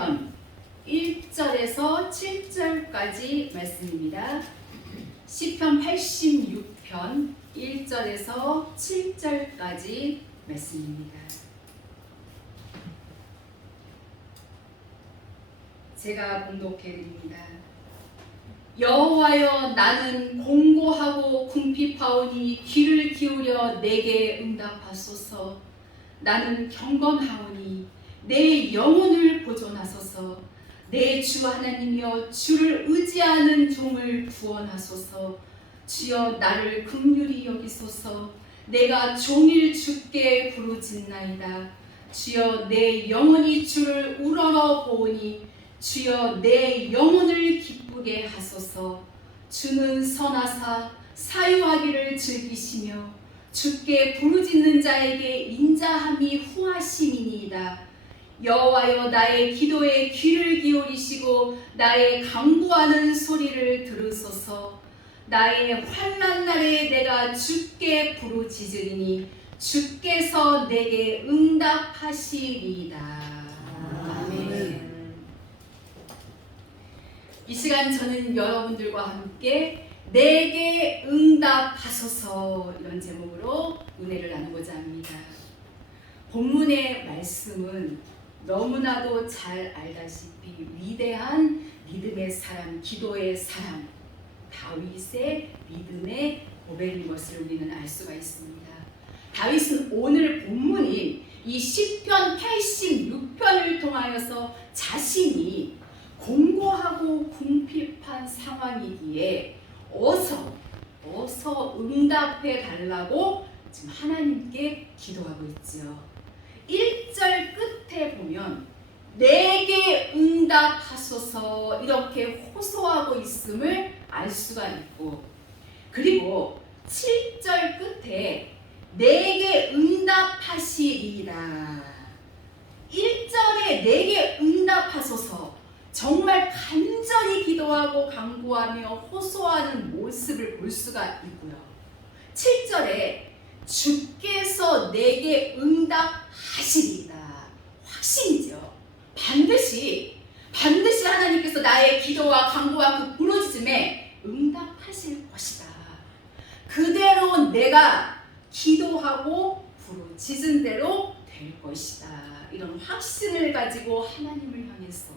6편 1절에서 7절까지 말씀입니다. 시편 86편 1절에서 7절까지 말씀입니다. 제가 봉독해드립니다. 여호와여, 나는 공고하고 궁핍하오니 귀를 기울여 내게 응답하소서. 나는 경건하오니 내 영혼을 보존하소서. 내 주 하나님이여, 주를 의지하는 종을 구원하소서. 주여, 나를 긍휼히 여기소서. 내가 종일 주께 부르짖나이다. 주여, 내 영혼이 주를 우러러 보오니 주여, 내 영혼을 기쁘게 하소서. 주는 선하사 사유하기를 즐기시며 주께 부르짖는 자에게 인자함이 후하심이니이다. 여호와여, 나의 기도에 귀를 기울이시고 나의 간구하는 소리를 들으소서. 나의 환난 날에 내가 주께 부르짖으리니 주께서 내게 응답하시리이다. 아멘. 이 시간 저는 여러분들과 함께 내게 응답하소서, 이런 제목으로 은혜를 나누고자 합니다. 본문의 말씀은 너무나도 잘 알다시피 위대한 믿음의 사람, 기도의 사람 다윗의 믿음의 고백인 것을 우리는 알 수가 있습니다. 다윗은 오늘 본문인 이 시편 86편을 통하여서 자신이 공고하고 궁핍한 상황이기에 어서 응답해 달라고 지금 하나님께 기도하고 있지요. 1절 끝에 보면 내게 응답하소서 이렇게 호소하고 있음을 알 수가 있고, 그리고 7절 끝에 내게 응답하시리라. 1절에 내게 응답하소서, 정말 간절히 기도하고 간구하며 호소하는 모습을 볼 수가 있고요. 7절에 주께서 내게 응답하시리이다. 확신이죠. 반드시 하나님께서 나의 기도와 간구와 그 부르짖음에 응답하실 것이다. 그대로 내가 기도하고 부르짖은 대로 될 것이다. 이런 확신을 가지고 하나님을 향해서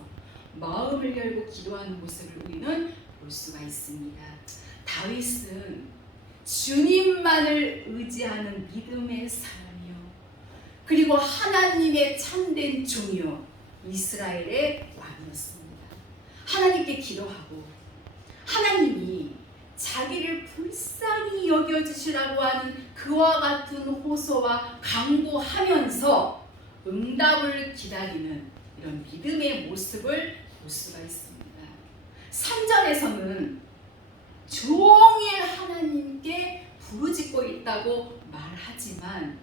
마음을 열고 기도하는 모습을 우리는 볼 수가 있습니다. 다윗은 주님만을 의지하는 믿음의 사람이요, 그리고 하나님의 참된 종이요, 이스라엘의 왕이었습니다. 하나님께 기도하고 하나님이 자기를 불쌍히 여겨주시라고 하는 그와 같은 호소와 간구하면서 응답을 기다리는 이런 믿음의 모습을 볼 수가 있습니다. 3절에서는 종일 하나님께 부르짖고 있다고 말하지만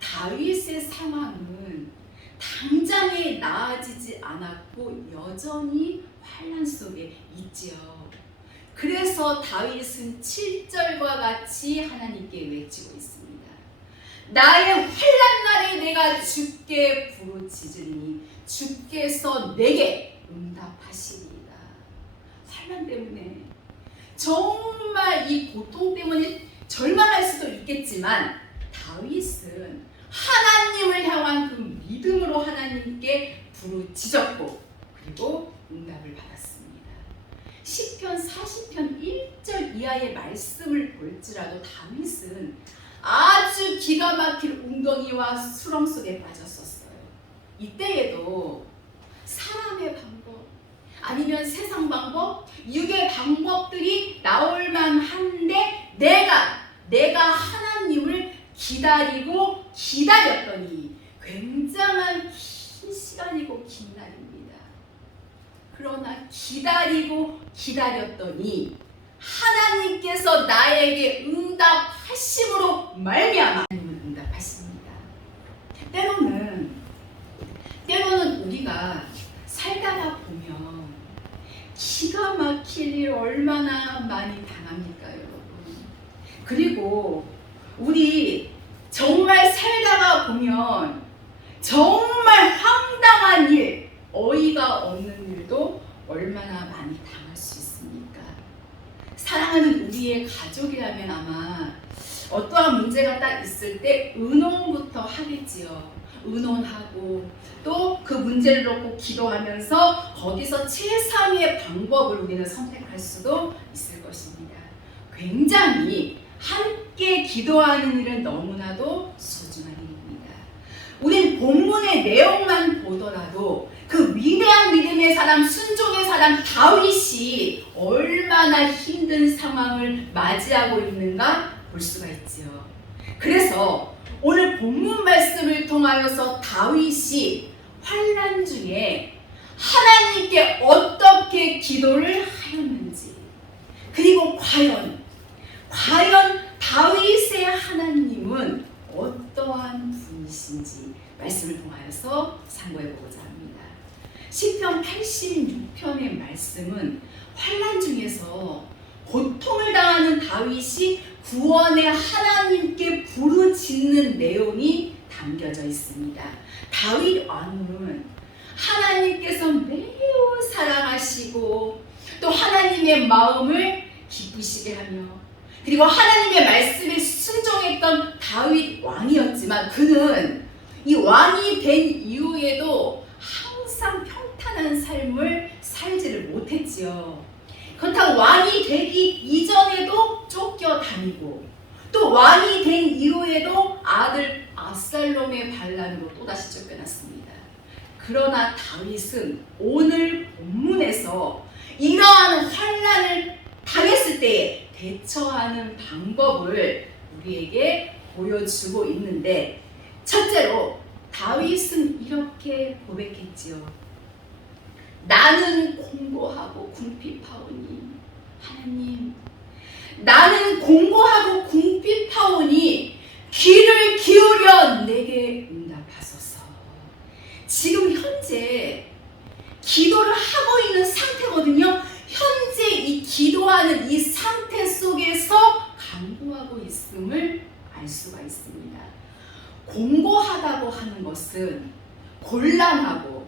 다윗의 상황은 당장에 나아지지 않았고 여전히 환난 속에 있지요. 그래서 다윗은 7절과 같이 하나님께 외치고 있습니다. 나의 환난 날에 내가 주께 부르짖으니 주께서 내게 응답하시리이다. 환난 때문에, 정말 이 고통 때문에 절망할 수도 있겠지만 다윗은 하나님을 향한 그 믿음으로 하나님께 부르짖었고 그리고 응답을 받았습니다. 시편 40편 1절 이하의 말씀을 볼지라도 다윗은 아주 기가 막힐 웅덩이와 수렁 속에 빠졌었어요. 이때에도 사람의 방법, 아니면 세상 방법, 육의 방법들이 나올 만한데 내가 하나님을 기다렸더니 굉장한 긴 시간이고 긴 날입니다. 그러나 기다렸더니 하나님께서 나에게 응답하심으로 말미암아 하나님은 응답하십니다. 때로는 우리가 살다가 보면 기가 막힐 일 얼마나 많이 당합니까, 여러분? 그리고 우리 정말 살다가 보면 정말 황당한 일, 어이가 우리의 가족이라면 아마 어떠한 문제가 딱 있을 때 의논부터 하겠지요. 의논하고 또 그 문제를 놓고 기도하면서 거기서 최상의 방법을 우리는 선택할 수도 있을 것입니다. 굉장히 함께 기도하는 일은 너무나도 소중한 일입니다. 우린 본문의 내용만 보더라도 그 위대한 믿음의 사람, 순종의 사람 다윗이 얼마나 힘든 상황을 맞이하고 있는가 볼 수가 있지요. 그래서 오늘 본문 말씀을 통하여서 다윗이 환난 중에 하나님께 어떻게 기도를 하였는지, 그리고 과연 다윗의 하나님은 어떠한 분이신지 말씀을 통하여서 상고해보고자 합니다. 시편 86편의 말씀은 환난 중에서 고통을 당하는 다윗이 구원의 하나님께 부르짖는 내용이 담겨져 있습니다. 다윗 왕은 하나님께서 매우 사랑하시고 또 하나님의 마음을 기쁘시게 하며 그리고 하나님의 말씀에 순종했던 다윗 왕이었지만 그는 이 왕이 된 이후에도 항상 평탄한 삶을 살지를 못했지요. 그렇다고 왕이 되기 이전에도 쫓겨다니고 또 왕이 된 이후에도 아들 압살롬의 반란으로 또다시 쫓겨났습니다. 그러나 다윗은 오늘 본문에서 이러한 환난을 당했을 때에 대처하는 방법을 우리에게 보여주고 있는데, 첫째로 다윗은 이렇게 고백했지요. 나는 공고하고 궁핍하오니 하나님, 나는 공고하고 궁핍하오니 귀를 기울여 내게 응답하소서. 지금 현재 기도를 하고 있는 상태거든요. 현재 이 기도하는 이 상태 속에서 간구하고 있음을 알 수가 있습니다. 공고하다고 하는 것은 곤란하고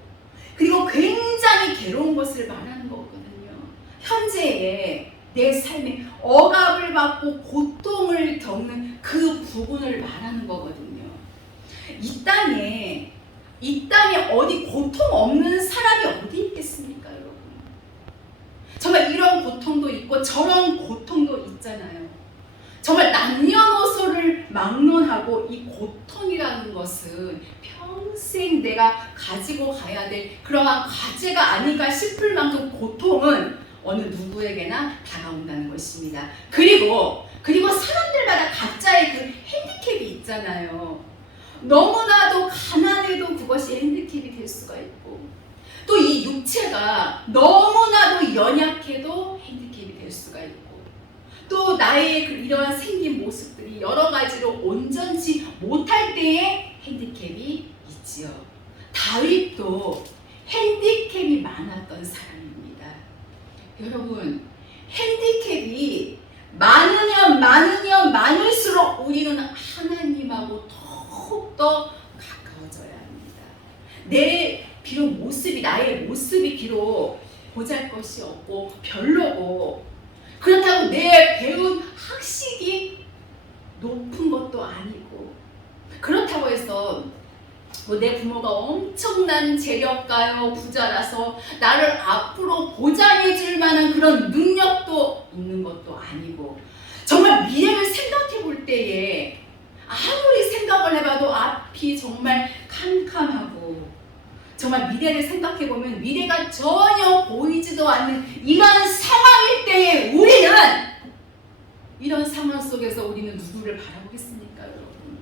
그리고 굉장히 괴로운 것을 말하는 거거든요. 현재의 내 삶에 억압을 받고 고통을 겪는 그 부분을 말하는 거거든요. 이 땅에 어디 고통 없는 사람이 어디 있겠습니까, 여러분? 정말 이런 고통도 있고 저런 고통도 있잖아요. 정말 남녀노소를 막론하고 이 고통이라는 것은 평생 내가 가지고 가야 될 그러한 과제가 아닌가 싶을 만큼 고통은 어느 누구에게나 다가온다는 것입니다. 그리고 사람들마다 각자의 그 핸디캡이 있잖아요. 너무나도 가난해도 그것이 핸디캡이 될 수가 있고 또 이 육체가 너무나도 연약해도 핸디캡이 될 수가 있고 또 나의 이러한 생긴 모습들이 여러 가지로 온전치 못할 때에 핸디캡이 있지요. 다윗도 핸디캡이 많았던 사람입니다. 여러분, 핸디캡이 많을수록 우리는 하나님하고 더욱더 가까워져야 합니다. 나의 모습이 비록 보잘것이 없고 별로고 그렇다고 내 배운 학식이 높은 것도 아니고 그렇다고 해서 내 부모가 엄청난 재력가요 부자라서 나를 앞으로 보장해 줄 만한 그런 능력도 있는 것도 아니고 정말 미래를 생각해 볼 때에 아무리 생각을 해봐도 앞이 정말 캄캄하고 정말 미래를 생각해 보면 미래가 전혀 보이지도 않는 이런 상황일 때에 우리는 이런 상황 속에서 우리는 누구를 바라보겠습니까, 여러분?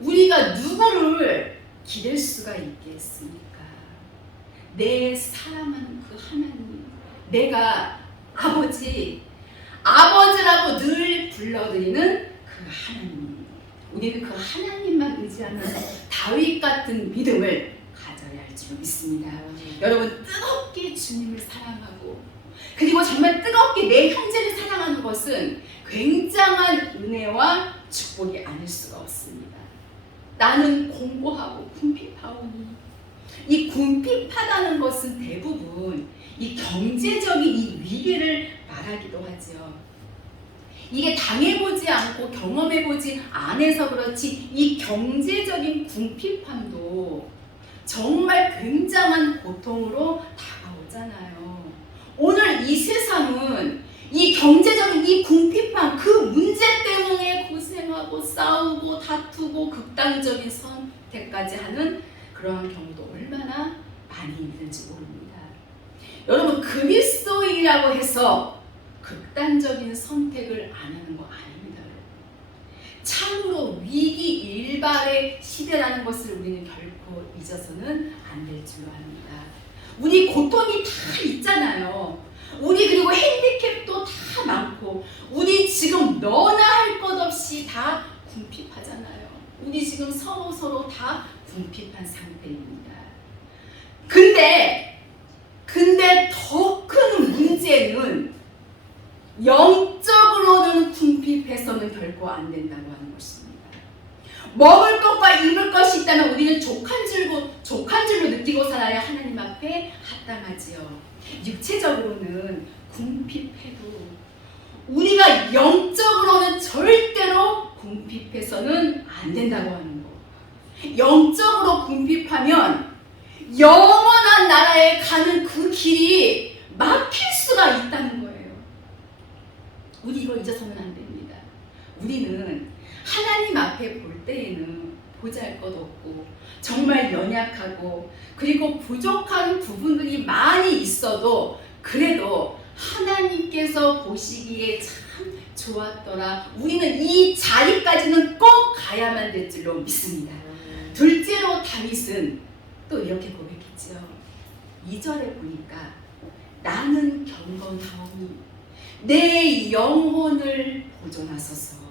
우리가 누구를 기댈 수가 있겠습니까? 내 사랑하는 그 하나님, 내가 아버지라고 늘 불러드리는 그 하나님, 우리는 그 하나님만 의지하면서 다윗 같은 믿음을 가져야 할 줄 믿습니다. 여러분, 뜨겁게 주님을 사랑하고 그리고 정말 뜨겁게 내 형제를 사랑하는 것은 굉장한 은혜와 축복이 아닐 수가 없습니다. 나는 공고하고 궁핍하오니, 이 궁핍하다는 것은 대부분 이 경제적인 이 위기를 말하기도 하죠. 이게 당해보지 않고 경험해보지 않아서 그렇지 이 경제적인 궁핍함도 정말 굉장한 고통으로 다가오잖아요. 오늘 이 세상은 이 경제적인 이 궁핍함 그 문제 때문에 고생하고 싸우고 다투고 극단적인 선택까지 하는 그러한 경우도 얼마나 많이 있는지 모릅니다. 여러분 그리스도인이라고 해서 극단적인 선택을 안 하는 거 아닙니다. 참으로 위기 일발의 시대라는 것을 우리는 결코 잊어서는 안 될 줄로 압니다. 우리 고통이 다 있잖아요. 우리 그리고 핸디캡도 다 많고 우리 지금 너나 할 것 없이 다 궁핍하잖아요. 우리 지금 서로 다 궁핍한 상태입니다. 근데 더 큰 문제는 영적으로는 궁핍해서는 결코 안 된다고 하는 것입니다. 먹을 것과 입을 것이 있다면 우리는 족한 줄로 느끼고 살아야 하나님 앞에 합당하지요. 육체적으로는 궁핍해도 우리가 영적으로는 절대로 궁핍해서는 안 된다고 하는 거. 영적으로 궁핍하면 영원한 나라에 가는 그 길이 막힐 수가 있다는 거예요. 우리 이거 잊어서는 안 됩니다. 우리는 하나님 앞에 볼 때에는 보잘 것 없고 정말 연약하고 그리고 부족한 부분들이 많이 있어도 그래도 하나님께서 보시기에 참 좋았더라. 우리는 이 자리까지는 꼭 가야만 될 줄로 믿습니다. 둘째로 다윗은 또 이렇게 고백했죠. 2절에 보니까 나는 경건하오니 내 영혼을 보존하소서.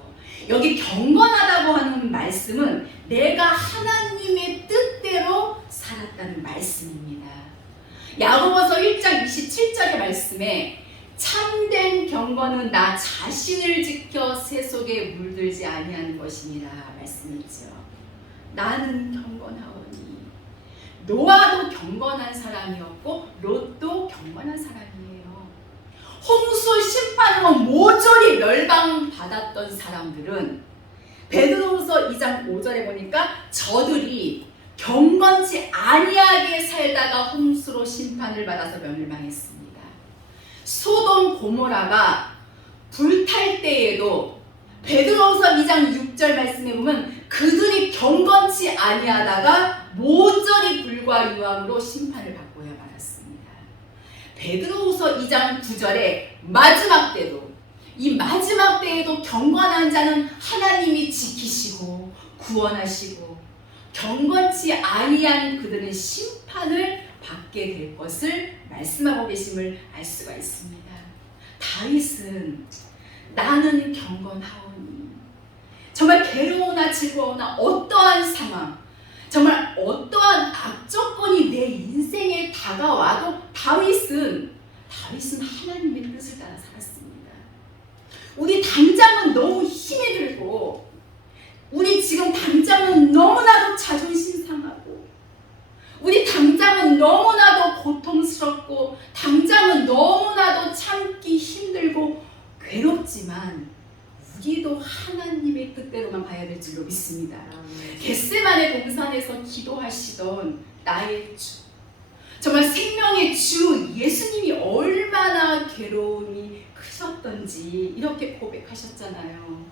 여기 경건하다고 하는 말씀은 내가 하나님의 뜻대로 살았다는 말씀입니다. 야고보서 1장 27절의 말씀에 참된 경건은 나 자신을 지켜 새 속에 물들지 아니하는 것이니라 말씀이죠. 나는 경건하오니 노아도 경건한 사람이었고 롯도 경건한 사람이에요. 홍수 심판으로 모조리 멸망받았던 사람들은 베드로후서 2장 5절에 보니까 저들이 경건치 아니하게 살다가 홍수로 심판을 받아서 멸망했습니다. 소돔 고모라가 불탈 때에도 베드로후서 2장 6절 말씀에 보면 그들이 경건치 아니하다가 모조리 불과 유황으로 심판을 받고야 말았습니다. 베드로후서 2장 9절에 마지막 때도 이 마지막 때에도 경건한 자는 하나님이 지키시고 구원하시고 경건치 아니한 그들은 심판을 받게 될 것을 말씀하고 계심을 알 수가 있습니다. 다윗은 나는 경건하오니 정말 괴로우나 즐거우나 어떠한 상황 정말 어떠한 악조건이 내 인생에 다가와도 다윗은 하나님의 뜻을 따라 살았습니다. 우리 당장은 너무 힘이 들고 우리 지금 당장은 너무나도 자존심 상하고 우리 당장은 너무나도 고통스럽고 당장은 너무나도 참기 힘들고 괴롭지만 우리도 하나님의 뜻대로만 가야 될 줄로 믿습니다. 겟세마네 동산에서 기도하시던 나의 주 정말 생명의 주 예수님이 얼마나 괴로움이 크셨던지 이렇게 고백하셨잖아요.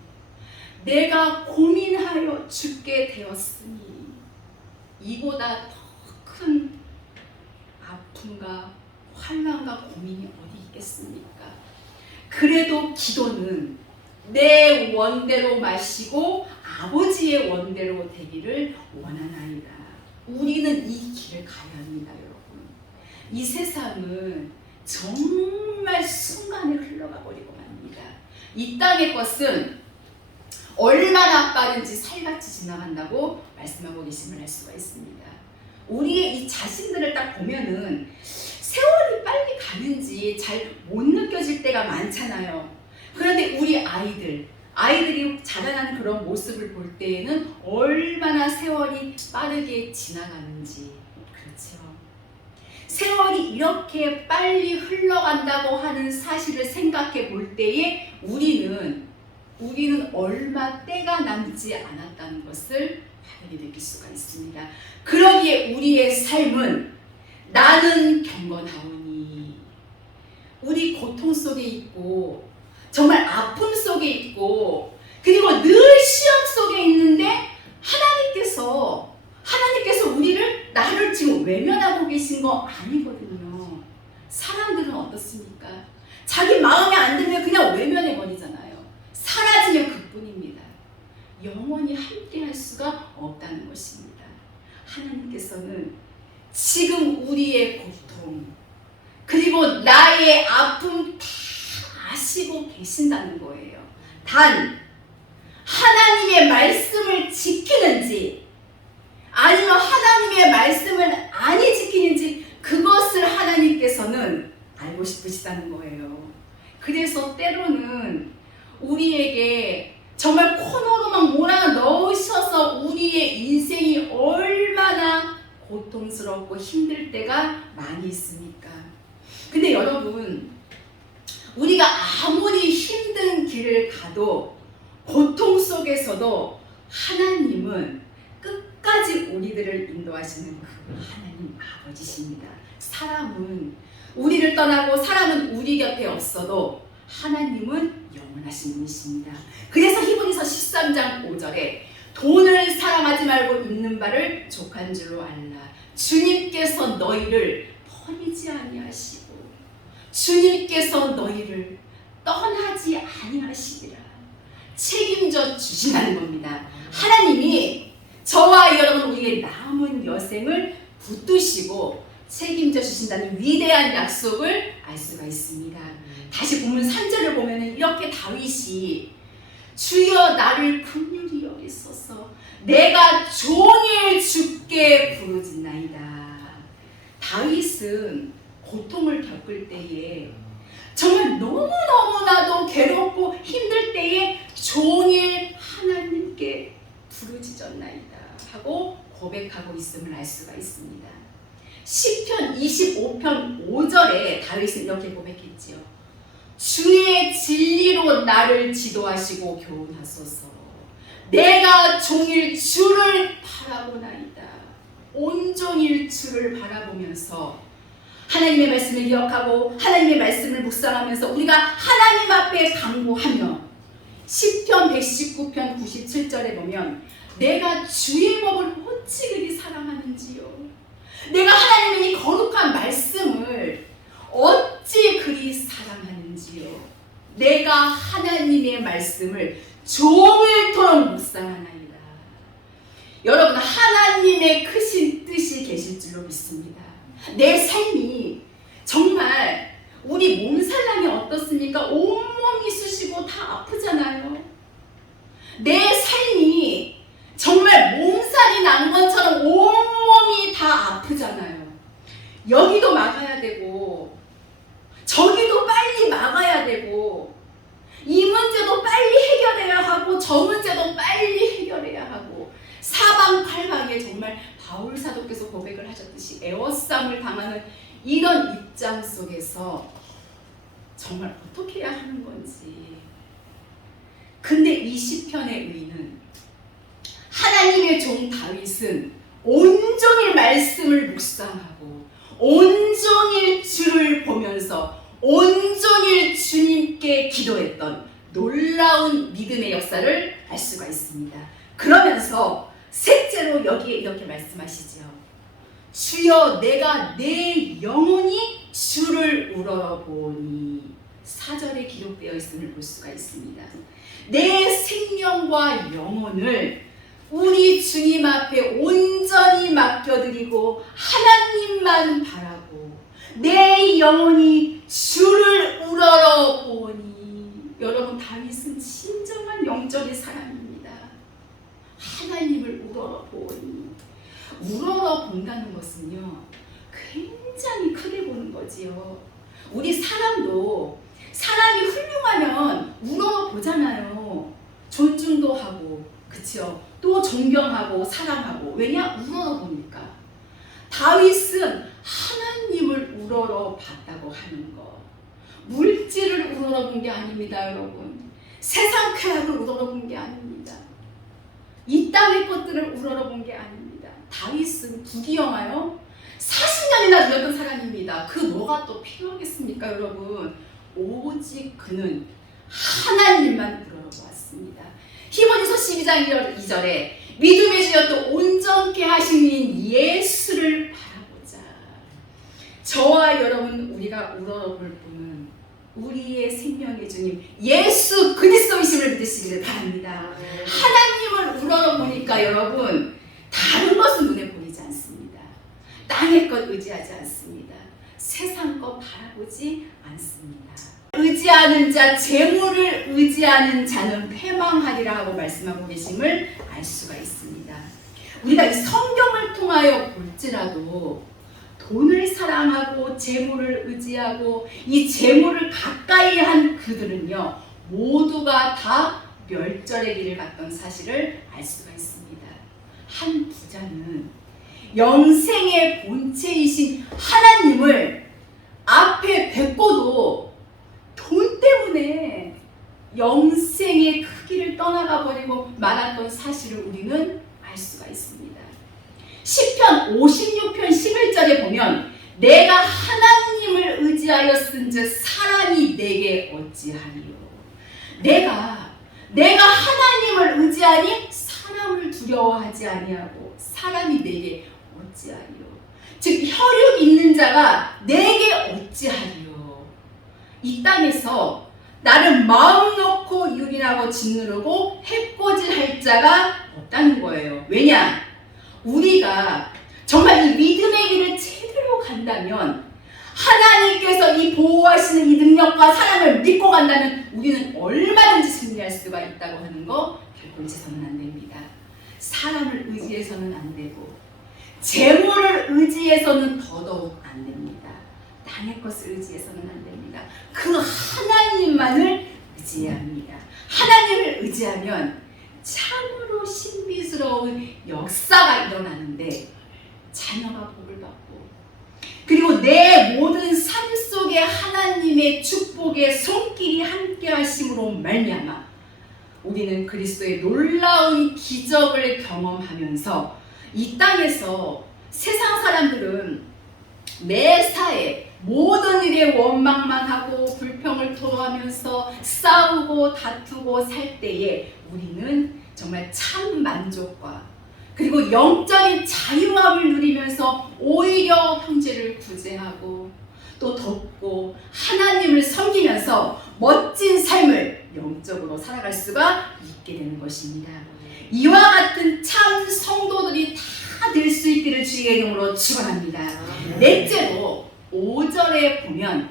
내가 고민하여 죽게 되었으니 이보다 더 큰 아픔과 환난과 고민이 어디 있겠습니까? 그래도 기도는 내 원대로 마시고 아버지의 원대로 되기를 원하나이다. 우리는 이 길을 가야 합니다, 여러분. 이 세상은 정말 순간에 흘러가 버리고 맙니다. 이 땅의 것은 얼마나 빠른지 살같이 지나간다고 말씀하고 계심을 알 수가 있습니다. 우리의 이 자신들을 딱 보면은 세월이 빨리 가는지 잘 못 느껴질 때가 많잖아요. 그런데 우리 아이들이 자라나는 그런 모습을 볼 때에는 얼마나 세월이 빠르게 지나가는지, 그렇죠. 세월이 이렇게 빨리 흘러간다고 하는 사실을 생각해 볼 때에 우리는 우리는 얼마 때가 남지 않았다는 것을 확연히 느낄 수가 있습니다. 그러기에 우리의 삶은 나는 경건하오니, 우리 고통 속에 있고 정말 아픔 속에 있고 그리고 늘 시험 속에 있는데 하나님께서 나를 지금 외면하고 계신 거 아니거든요. 사람들은 어떻습니까? 자기 마음에 안 들면 그냥 외면해 버리잖아요. 사라지면 그뿐입니다. 영원히 함께 할 수가 없다는 것입니다. 하나님께서는 지금 우리의 고통 그리고 나의 아픔 다 아시고 계신다는 거예요. 단 하나님의 말씀을 지키는지 아니면 하나님의 말씀을 안 지키는지 그것을 하나님께서는 알고 싶으시다는 거예요. 그래서 때로는 우리에게 정말 코너로만 몰아넣으셔서 우리의 인생이 얼마나 고통스럽고 힘들 때가 많이 있습니까? 근데 여러분, 우리가 아무리 힘든 길을 가도 고통 속에서도 하나님은 끝까지 우리들을 인도하시는 그 하나님 아버지십니다. 사람은 우리를 떠나고 사람은 우리 곁에 없어도 하나님은 영원하신 분이십니다. 그래서 히브리서 13장 5절에 돈을 사랑하지 말고 있는 바를 족한 줄로 알라. 주님께서 너희를 버리지 아니하시고 주님께서 너희를 떠나지 아니하시리라. 책임져 주시라는 겁니다. 하나님이 저와 여러분 우리의 남은 여생을 붙드시고 책임져 주신다는 위대한 약속을 알 수가 있습니다. 다시 본문 3절을 보면 이렇게 다윗이 주여 나를 긍휼히 여기소서 내가 종일 주께 부르짖나이다. 다윗은 고통을 겪을 때에 정말 너무너무나도 괴롭고 힘들 때에 종일 하나님께 부르짖었나이다 하고 고백하고 있음을 알 수가 있습니다. 시편 25편 5절에 다윗은 이렇게 고백했지요. 주의 진리로 나를 지도하시고 교훈하소서. 내가 종일 주를 바라보나이다. 온종일 주를 바라보면서 하나님의 말씀을 기억하고 하나님의 말씀을 묵상하면서 우리가 하나님 앞에 간구하며 시편 119편 97절에 보면 내가 주의 법을 어찌 그리 사랑하는지요. 내가 하나님의 이 거룩한 말씀을 어찌 그리 사랑하는지요. 내가 하나님의 말씀을 종일토록 묵상하나이다. 여러분 하나님의 크신 뜻이 계실 줄로 믿습니다. 내 삶이 정말 우리 몸살남이 어떻습니까? 온몸이 쑤시고 다 아프잖아요. 내 삶이 정말 몸살이 난 것처럼 온몸이 다 아프잖아요. 여기도 막아야 되고 저기도 빨리 막아야 되고 이 문제도 빨리 해결해야 하고 저 문제도 빨리 해결해야 하고 사방팔방에 정말 바울 사도께서 고백을 하셨듯이 애워싸움을 당하는 이런 입장 속에서 정말 어떻게 해야 하는 건지. 근데 이 시편의 의는 하나님의 종 다윗은 온종일 말씀을 묵상하고 온종일 주를 보면서 온종일 주님께 기도했던 놀라운 믿음의 역사를 알 수가 있습니다. 그러면서 셋째로 여기에 이렇게 말씀하시죠. 주여 내가 내 영혼이 주를 우러러보니 4절에 기록되어 있음을 볼 수가 있습니다. 내 생명과 영혼을 우리 주님 앞에 온전히 맡겨드리고 하나님만 바라고 내 영혼이 주를 우러러보니. 여러분 다윗은 진정한 영적인 사람입니다. 하나님을 우러러보니. 우러러본다는 것은요 굉장히 크게 보는 거지요. 우리 사람도 사람이 훌륭하면 우러러보잖아요. 존중도 하고 그쵸? 또 존경하고 사랑하고. 왜냐? 우러러보니까. 다윗은 하나님을 우러러봤다고 하는 거. 물질을 우러러본 게 아닙니다 여러분. 세상 쾌락을 우러러본 게 아닙니다. 이 땅의 것들을 우러러본 게 아닙니다. 다윗은 부귀영하여 40년이나 누렸던 사람입니다. 그 뭐가 또 필요하겠습니까, 여러분? 오직 그는 하나님만 우러러보았습니다. 히브리서 12장 2절에 믿음의 주였던 온전케 하시는 예수를 바라보자. 저와 여러분, 우리가 우러러볼 분은 우리의 생명의 주님 예수 그리스도이심을 믿으시기를 바랍니다. 하나님을 우러러보니까 여러분, 다른 것은 눈에 보이지 않습니다. 땅의 것 의지하지 않습니다. 세상 것 바라보지 않습니다. 의지하는 자, 재물을 의지하는 자는 패망하리라 하고 말씀하고 계심을 알 수가 있습니다. 우리가 이 성경을 통하여 볼지라도 돈을 사랑하고 재물을 의지하고 이 재물을 가까이 한 그들은요, 모두가 다 멸절의 길을 갔던 사실을 알 수가 있습니다. 한 부자는 영생의 본체이신 하나님을 앞에 뵙고도 돈 때문에 영생의 크기를 떠나가 버리고 말았던 사실을 우리는 알 수가 있습니다. 시편 56편 11절에 보면 내가 하나님을 의지하여 쓴즉 사람이 내게 어찌하리요. 내가 하나님을 의지하니 사람을 두려워하지 아니하고 사람이 내게 어찌하리요. 즉 혈육 있는 자가 내게 어찌하리요. 이 땅에서 나를 마음 놓고 유린하고 짓누르고 해코지할 자가 없다는 거예요. 왜냐? 우리가 정말 이 믿음의 길을 제대로 간다면, 하나님께서 이 보호하시는 이 능력과 사랑을 믿고 간다면 우리는 얼마든지 승리할 수가 있다고 하는 거 결코 잊어서는 안 됩니다. 사람을 의지해서는 안 되고 재물을 의지해서는 더더욱 안 됩니다. 땅의 것을 의지해서는 안 됩니다. 그 하나님만을 의지해야 합니다. 하나님을 의지하면 참으로 신비스러운 역사가 일어나는데 자녀가 복을 받고, 그리고 내 모든 삶 속에 하나님의 축복의 손길이 함께 하심으로 말미암아 우리는 그리스도의 놀라운 기적을 경험하면서 이 땅에서 세상 사람들은 매사에 모든 일에 원망만 하고 불평을 토로하면서 싸우고 다투고 살 때에 우리는 정말 참 만족과 그리고 영적인 자유함을 누리면서 오히려 형제를 구제하고 또 돕고 하나님을 섬기면서 멋진 삶을 영적으로 살아갈 수가 있게 되는 것입니다. 이와 같은 참 성도들이 다 될 수 있기를 주의 이름으로 축원합니다. 넷째로 5절에 보면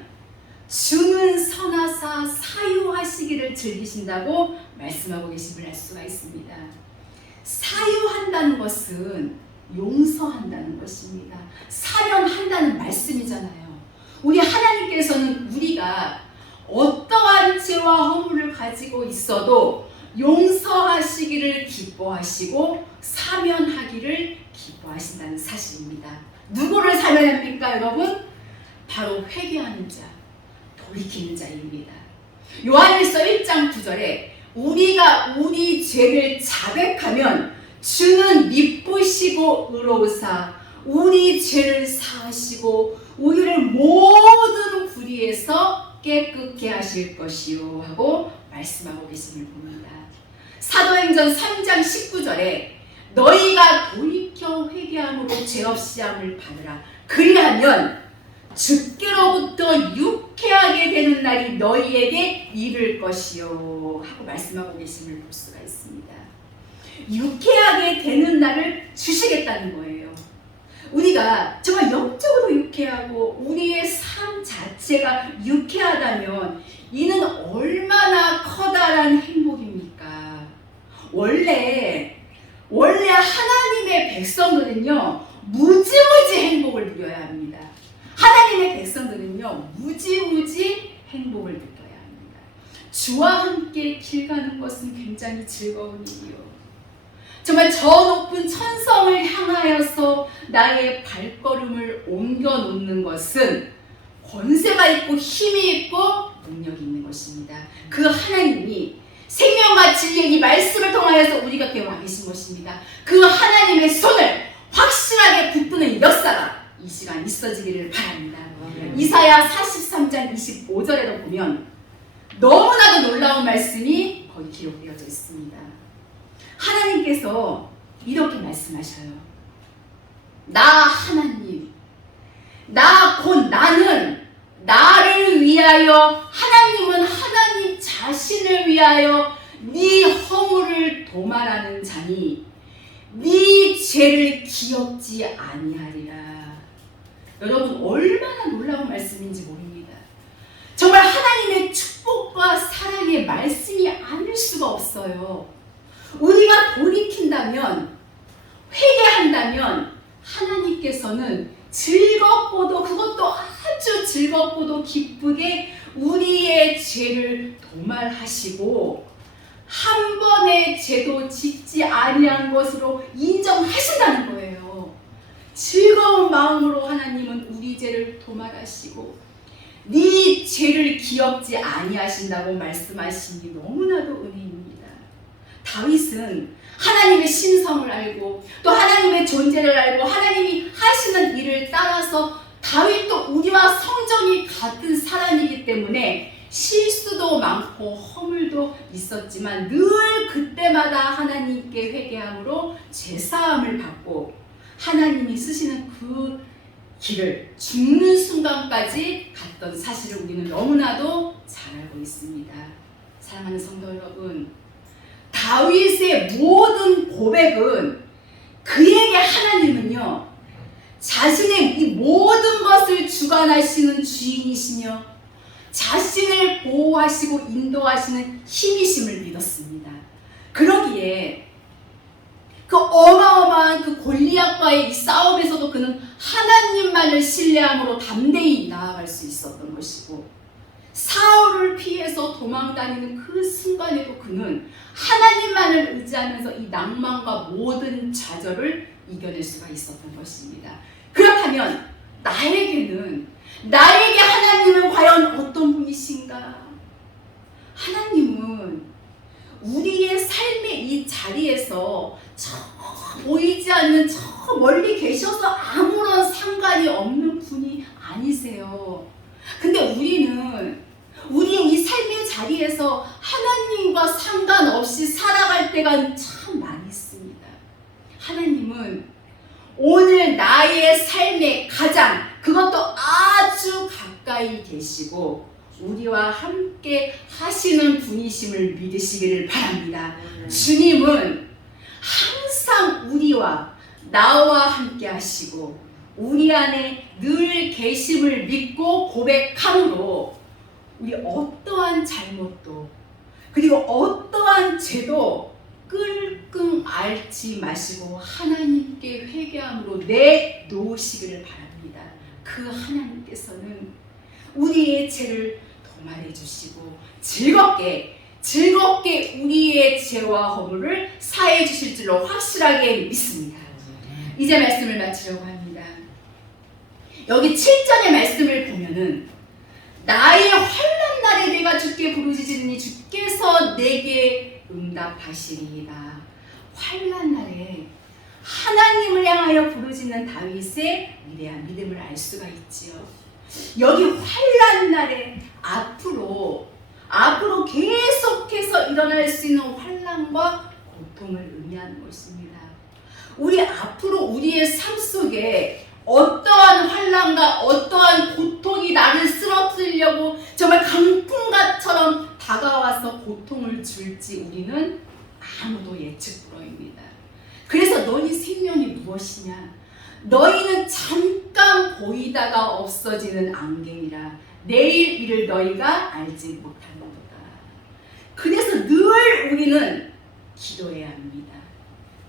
주는 선하사 사유하시기를 즐기신다고 말씀하고 계심을 알 수가 있습니다. 사유한다는 것은 용서한다는 것입니다. 사면한다는 말씀이잖아요. 우리 하나님께서는 우리가 어떠한 죄와 허물을 가지고 있어도 용서하시기를 기뻐하시고 사면하기를 기뻐하신다는 사실입니다. 누구를 사면합니까, 여러분? 바로 회개하는 자, 돌이키는 자입니다. 요한일서 1장 9절에 우리가 우리 죄를 자백하면 주는 미쁘시고 의로우사 우리 죄를 사하시고 우리를 모든 불의에서 깨끗게 하실 것이요 하고 말씀하고 계심을 봅니다. 사도행전 3장 19절에 너희가 돌이켜 회개함으로 죄 없이 함을 받으라. 그리하면 주께로부터 유쾌하게 되는 날이 너희에게 이를 것이요 하고 말씀하고 계심을 볼 수가 있습니다. 유쾌하게 되는 날을 주시겠다는 거예요. 우리가 정말 영적으로 유쾌하고 우리의 삶 자체가 유쾌하다면 이는 얼마나 커다란 행복입니까? 원래 하나님의 백성들은요 무지무지 행복을 누려야 합니다. 하나님의 백성들은요 무지무지 행복을 느껴야 합니다. 주와 함께 길 가는 것은 굉장히 즐거운 일이요. 정말 저 높은 천성을 향하여서 나의 발걸음을 옮겨 놓는 것은 권세가 있고 힘이 있고 능력이 있는 것입니다. 그 하나님이 생명과 진리의 이 말씀을 통하여서 우리 곁에 와 계신 것입니다. 그 하나님의 손을 확실하게 붙드는 역사가 이 시간 있어지기를 바랍니다. 이사야 43장 25절에도 보면 너무나도 놀라운 말씀이 거기 기록되어져 있습니다. 하나님께서 이렇게 말씀하셔요. 나 하나님, 나 곧 나는 나를 위하여, 하나님은 하나님 자신을 위하여 네 허물을 도말하는 자니 네 죄를 기억지 아니하리라. 여러분, 얼마나 놀라운 말씀인지 모릅니다. 정말 하나님의 축복과 사랑의 말씀이 아닐 수가 없어요. 우리가 돌이킨다면, 회개한다면 하나님께서는 즐겁고도, 그것도 아주 즐겁고도 기쁘게 우리의 죄를 도말하시고 한 번의 죄도 짓지 아니한 것으로 인정하신다는 거예요. 즐거운 마음으로 하나님은 우리 죄를 도말하시고 네 죄를 기억지 아니하신다고 말씀하시니 너무나도 은혜입니다. 다윗은 하나님의 신성을 알고 또 하나님의 존재를 알고 하나님이 하시는 일을 따라서, 다윗도 우리와 성정이 같은 사람이기 때문에 실수도 많고 허물도 있었지만 늘 그때마다 하나님께 회개함으로 죄사함을 받고 하나님이 쓰시는 그 길을 죽는 순간까지 갔던 사실을 우리는 너무나도 잘 알고 있습니다. 사랑하는 성도 여러분, 다윗의 모든 고백은, 그에게 하나님은요 자신의 이 모든 것을 주관하시는 주인이시며 자신을 보호하시고 인도하시는 힘이심을 믿었습니다. 그러기에 그 어마어마한 그 골리앗과의 이 싸움에서도 그는 하나님만을 신뢰함으로 담대히 나아갈 수 있었던 것이고, 사울을 피해서 도망다니는 그 순간에도 그는 하나님만을 의지하면서 이 낭만과 모든 좌절을 이겨낼 수가 있었던 것입니다. 그렇다면 나에게 하나님은 과연 어떤 분이신가? 하나님은 우리의 삶의 이 자리에서 저 보이지 않는 저 멀리 계셔서 아무런 상관이 없는 분이 아니세요. 근데 우리는 우리의 이 삶의 자리에서 하나님과 상관없이 살아갈 때가 참 많이 있습니다. 하나님은 오늘 나의 삶의 가장, 그것도 아주 가까이 계시고 우리와 함께 하시는 분이심을 믿으시기를 바랍니다. 주님은 항상 나와 함께 하시고 우리 안에 늘 계심을 믿고 고백함으로 우리 어떠한 잘못도 그리고 어떠한 죄도 끙끙 앓지 마시고 하나님께 회개함으로 내놓으시기를 바랍니다. 그 하나님께서는 우리의 죄를 도말해 주시고 즐겁게 우리의 죄와 허물을 사해 주실 줄로 확실하게 믿습니다. 이제 말씀을 마치려고 합니다. 여기 7절의 말씀을 보면은 나의 환난 날에 내가 주께 부르짖으니 주께서 내게 응답하시리이다. 환난 날에 하나님을 향하여 부르짖는 다윗의 위대한 믿음을 알 수가 있지요. 여기 환난 날에 앞으로 계속해서 일어날 수 있는 환난과 고통을 의미하는 것입니다. 우리 앞으로 우리의 삶 속에 어떠한 환난과 어떠한 고통이 나를 쓰러뜨리려고 정말 강풍같처럼 다가와서 고통을 줄지 우리는 아무도 예측 불허입니다. 그래서 너희 생명이 무엇이냐? 너희는 잠깐 보이다가 없어지는 안개이라 내일 일을 너희가 알지 못하는도다. 그래서 늘 우리는 기도해야 합니다.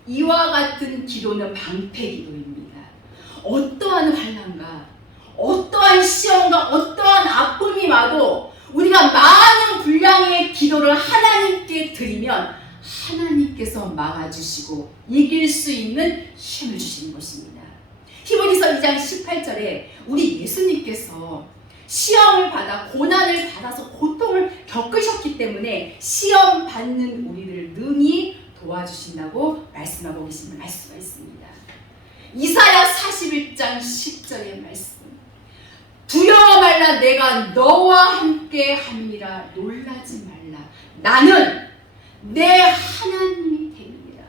이와 같은 기도는 방패기도입니다. 어떠한 환난과 어떠한 시험과 어떠한 아픔이 와도 우리가 많은 분량의 기도를 하나님께 드리면 하나님께서 막아주시고 이길 수 있는 힘을 주시는 것입니다. 히브리서 2장 18절에 우리 예수님께서 시험을 받아 고난을 받아서 고통을 겪으셨기 때문에 시험 받는 우리들을 능히 도와주신다고 말씀하고 계심을 알 수가 있습니다. 이사야 41장 10절의 말씀. 두려워 말라, 내가 너와 함께 함이라. 놀라지 말라, 나는 내 하나님이 되느니라.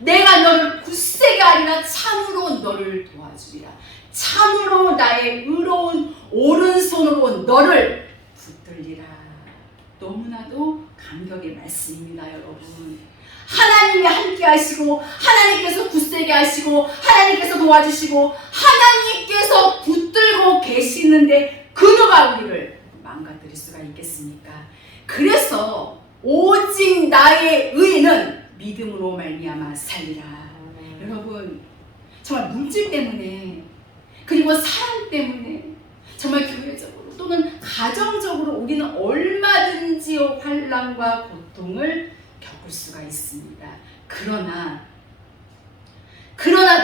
내가 너를 굳세게 하리라. 참으로 너를 도와주리라. 참으로 나의 의로운 오른손으로 너를 붙들리라. 너무나도 감격의 말씀입니다, 여러분. 하나님이 함께 하시고, 하나님께서 굳세게 하시고, 하나님께서 도와주시고, 하나님께서 붙들고 계시는데 그 누가 우리를 망가뜨릴 수가 있겠습니까? 그래서 오직 나의 의는 믿음으로 말미암아 살리라. 여러분, 정말 물질 때문에, 그리고 사람 때문에, 정말 교회적으로 또는 가정적으로 우리는 얼마든지 환난과 고통을 겪을 수가 있습니다. 그러나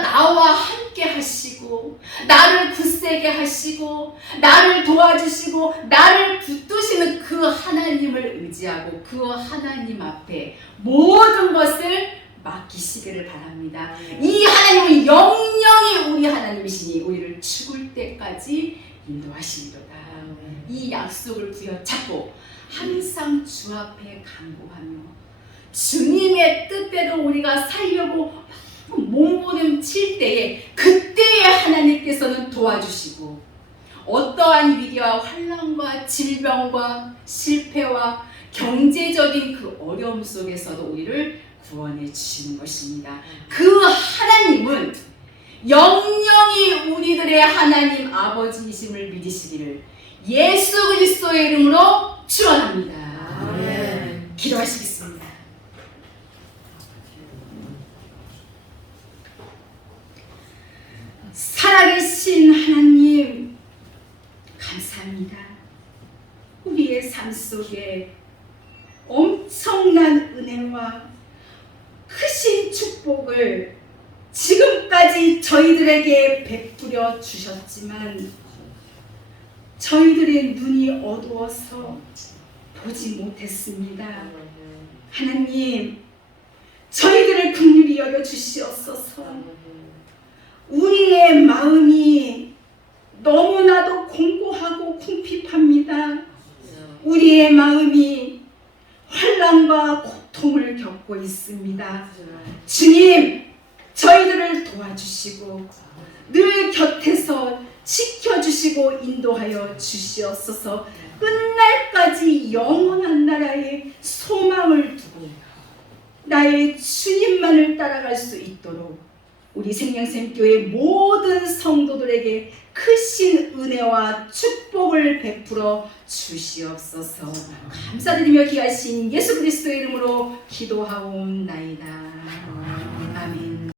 나와 함께 하시고, 나를 굳세게 하시고, 나를 도와주시고, 나를 붙드시는 그 하나님을 의지하고 그 하나님 앞에 모든 것을 맡기시기를 바랍니다. 이 하나님은 영영이 우리 하나님이시니 우리를 죽을 때까지 인도하시리로다. 이 약속을 부여잡고 항상 주 앞에 간구하며 주님의 뜻대로 우리가 살려고 몸부림칠 때에, 그때에 하나님께서는 도와주시고 어떠한 위기와 환난과 질병과 실패와 경제적인 그 어려움 속에서도 우리를 구원해 주시는 것입니다. 그 하나님은 영영이 우리들의 하나님 아버지이심을 믿으시기를 예수 그리스도의 이름으로 축원합니다. 아멘. 기도하시겠습니다. 살아계신 하나님, 감사합니다. 우리의 삶 속에 엄청난 은혜와 크신 축복을 지금까지 저희들에게 베풀어 주셨지만 저희들의 눈이 어두워서 보지 못했습니다. 하나님, 저희들을 긍휼히 여겨 주시옵소서. 우리의 마음이 너무나도 공고하고 궁핍합니다. 우리의 마음이 환난과 고통을 겪고 있습니다. 주님, 저희들을 도와주시고 늘 곁에서 지켜주시고 인도하여 주시옵소서. 끝날까지 영원한 나라의 소망을 두고 나의 주님만을 따라갈 수 있도록 우리 생명샘교회 모든 성도들에게 크신 은혜와 축복을 베풀어 주시옵소서. 감사드리며 귀하신 예수 그리스도의 이름으로 기도하옵나이다. 아멘.